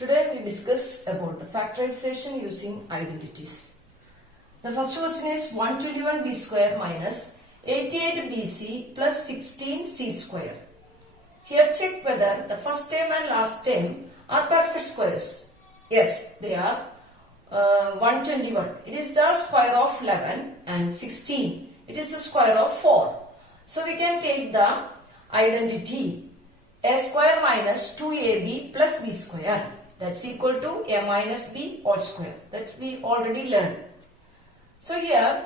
Today we discuss about the factorization using identities. The first question is 121b square minus 88bc plus 16c square. Here check whether the first term and last term are perfect squares. Yes, they are. 121. It is the square of 11 and 16. It is the square of 4. So we can take the identity a square minus 2ab plus b square. That's equal to a minus b all square. That we already learned. So here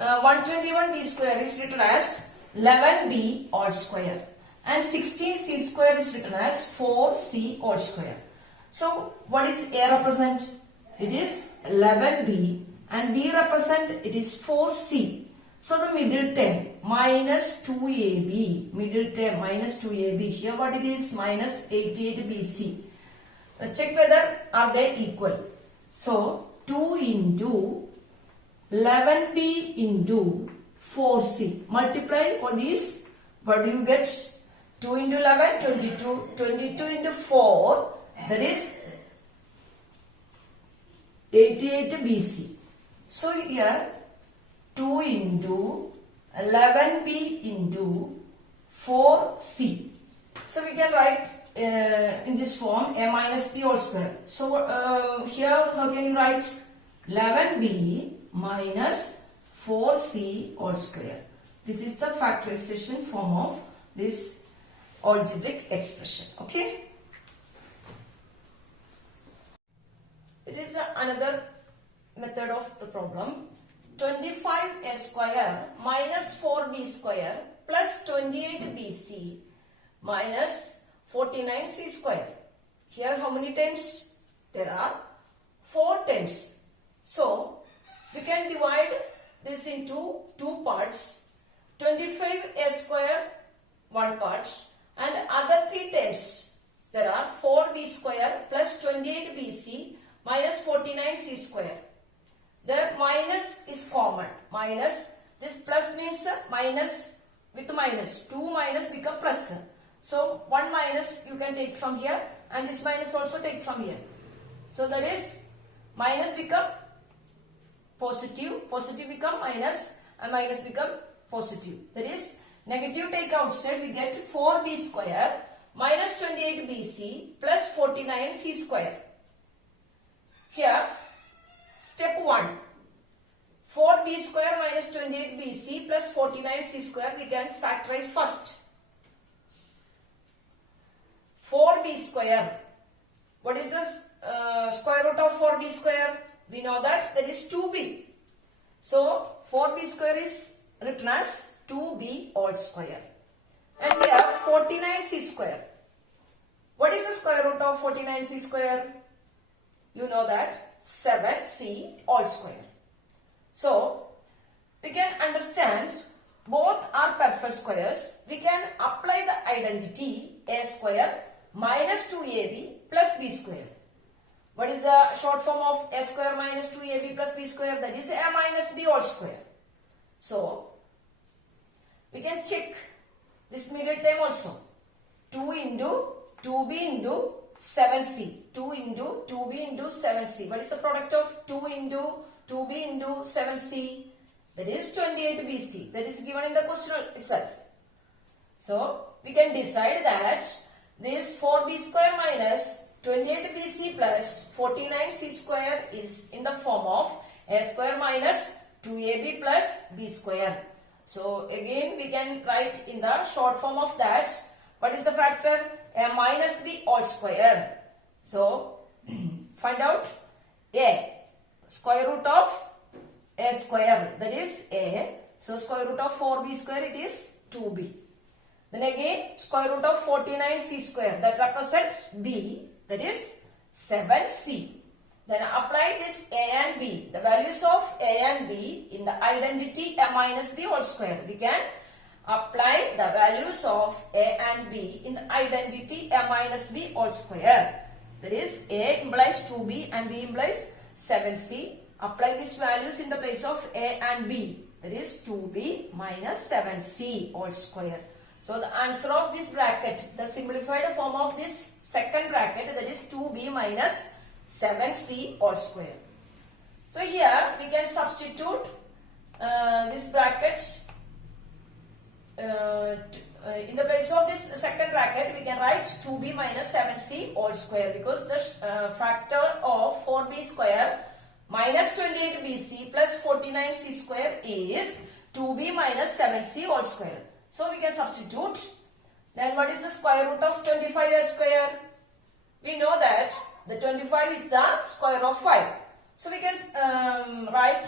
121b square is written as 11b all square and 16c square is written as 4c all square. So what is a represent? It is 11b and b represent it is 4c. So the middle term minus 2ab, middle term minus 2ab, here what it is minus 88bc. Check whether are they equal. So 2 into 11b into 4c. Multiply all these. What do you get? 2 into 11, 22. 22 into 4, that is 88bc. So here 2 into 11b into 4c. So we can write in this form a minus b whole square. So here how can you write 11b minus 4c whole square. This is the factorization form of this algebraic expression. Okay. It is the another method of the problem. 25a square minus 4b square plus 28bc minus 49c square. Here how many terms? There are 4 terms. So we can divide this into 2 parts. 25a square 1 part and other 3 terms. There are 4b square plus 28bc minus 49c square. The minus is common. Minus, this plus means minus with minus. 2 minus become plus. So 1 minus you can take from here and this minus also take from here. So that is minus become positive, positive become minus and minus become positive. That is negative take outside, we get 4b square minus 28bc plus 49c square. Here step 1, 4b square minus 28bc plus 49c square we can factorize first. 4b square. What is the square root of 4b square? We know that is 2b. So 4b square is written as 2b all square. And we have 49c square. What is the square root of 49c square? You know that 7c all square. So we can understand both are perfect squares. We can apply the identity a square minus 2ab plus b square. What is the short form of a square minus 2ab plus b square? That is a minus b all square. So we can check this middle term also. 2 into 2b into 7c. 2 into 2b into 7c. What is the product of 2 into 2b into 7c? That is 28bc. That is given in the question itself. So we can decide that this 4b square minus 28bc plus 49c square is in the form of a square minus 2ab plus b square. So again we can write in the short form of that. What is the factor? A minus b all square. So find out a square root of a square, that is a. So square root of 4b square it is 2b. Then again square root of 49c square that represents b, that is 7c. Then apply this a and b, the values of a and b in the identity a minus b whole square. We can apply the values of a and b in the identity a minus b whole square. That is a implies 2b and b implies 7c. Apply these values in the place of a and b. That is 2b minus 7c whole square. So the answer of this bracket, the simplified form of this second bracket, that is 2b minus 7c all square. So here we can substitute this bracket in the place of this second bracket. We can write 2b minus 7c all square, because the factor of 4b square minus 28bc plus 49c square is 2b minus 7c all square. So we can substitute. Then what is the square root of 25a square? We know that the 25 is the square of 5. So we can write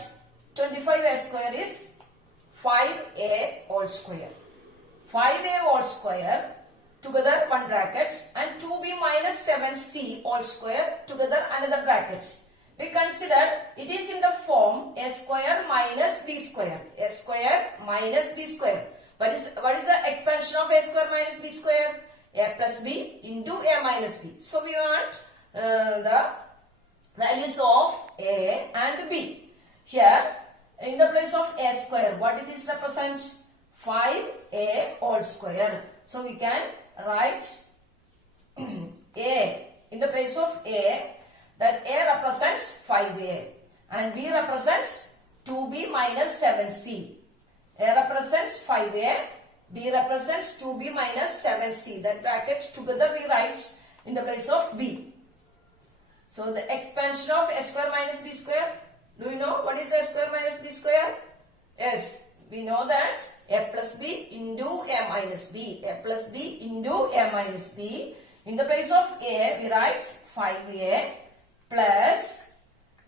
25a square is 5a all square. 5a all square together one bracket, and 2b minus 7c all square together another bracket. We consider it is in the form a square minus b square. A square minus b square. What is the expansion of a square minus b square? A plus b into a minus b. So we want the values of a and b. Here in the place of a square, what it is represent? 5a all square. So we can write a in the place of a, that a represents 5a and b represents 2b minus 7c. A represents 5a, b represents 2b minus 7c. That bracket together we write in the place of b. So the expansion of a square minus b square. Do you know what is a square minus b square? Yes, we know that a plus b into a minus b. A plus b into a minus b. In the place of a we write 5a plus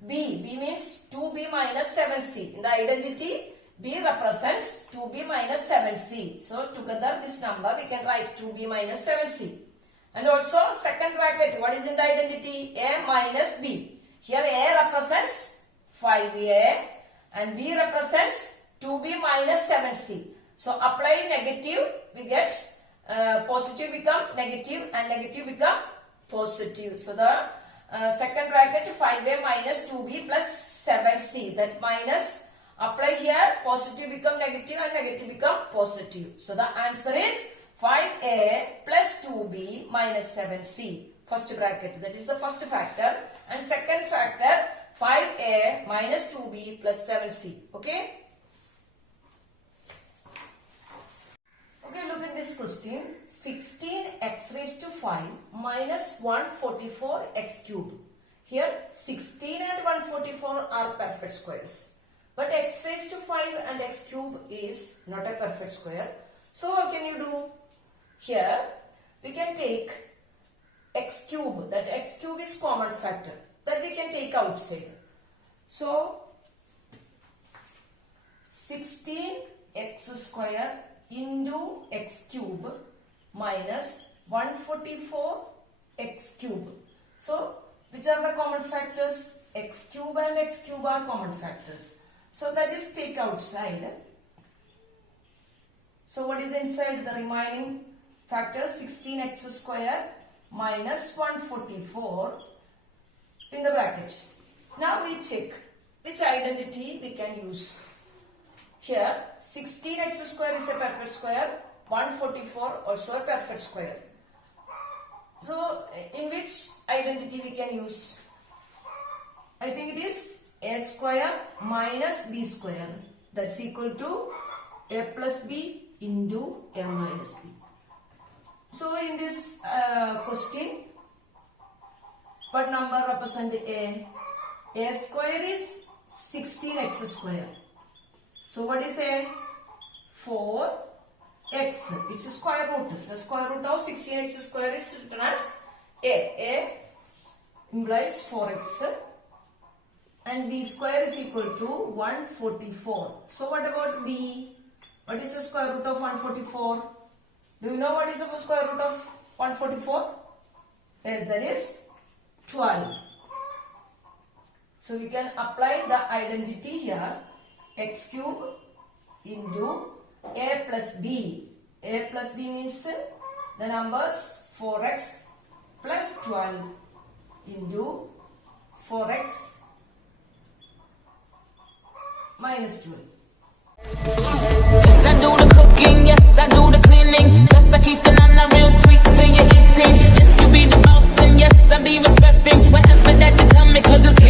b. b means 2b minus 7c. In the identity, b represents 2b minus 7c. So together this number we can write 2b minus 7c. And also second bracket, what is in the identity? A minus b. Here a represents 5a and b represents 2b minus 7c. So apply negative, we get positive become negative and negative become positive. So the second bracket 5a minus 2b plus 7c, that minus apply here, positive become negative and negative become positive. So the answer is 5a plus 2b minus 7c. First bracket, that is the first factor, and second factor 5a minus 2b plus 7c. Okay? Okay, look at this question. 16x raised to 5 minus 144x cube. Here 16 and 144 are perfect squares. But x raised to 5 and x cube is not a perfect square. So what can you do? Here we can take x cube. That x cube is common factor. That we can take outside. So 16x square into x cube minus 144x cube. So which are the common factors? X cube and x cube are common factors. So that is take outside. So what is inside? The remaining factors 16x square minus 144 in the bracket. Now we check which identity we can use. Here 16x square is a perfect square, 144 also a perfect square. So in which identity we can use? I think it is a square minus b square. That's equal to a plus b into a minus b. So in this question, what number represent a? A square is 16x square. So what is a? 4x. It's a square root. The square root of 16x square is written as a. A implies 4x. And b square is equal to 144. So what about b? What is the square root of 144? Do you know what is the square root of 144? Yes, that is 12. So we can apply the identity here. X cube into a plus b. A plus b means the numbers 4x plus 12 into 4x minus 12. Yes, I do the cooking, yes, I do the cleaning. Just to keep the nana real sweet when you're eating. It's just you be the boss. yes, I be respecting whatever that you tell me, cause it's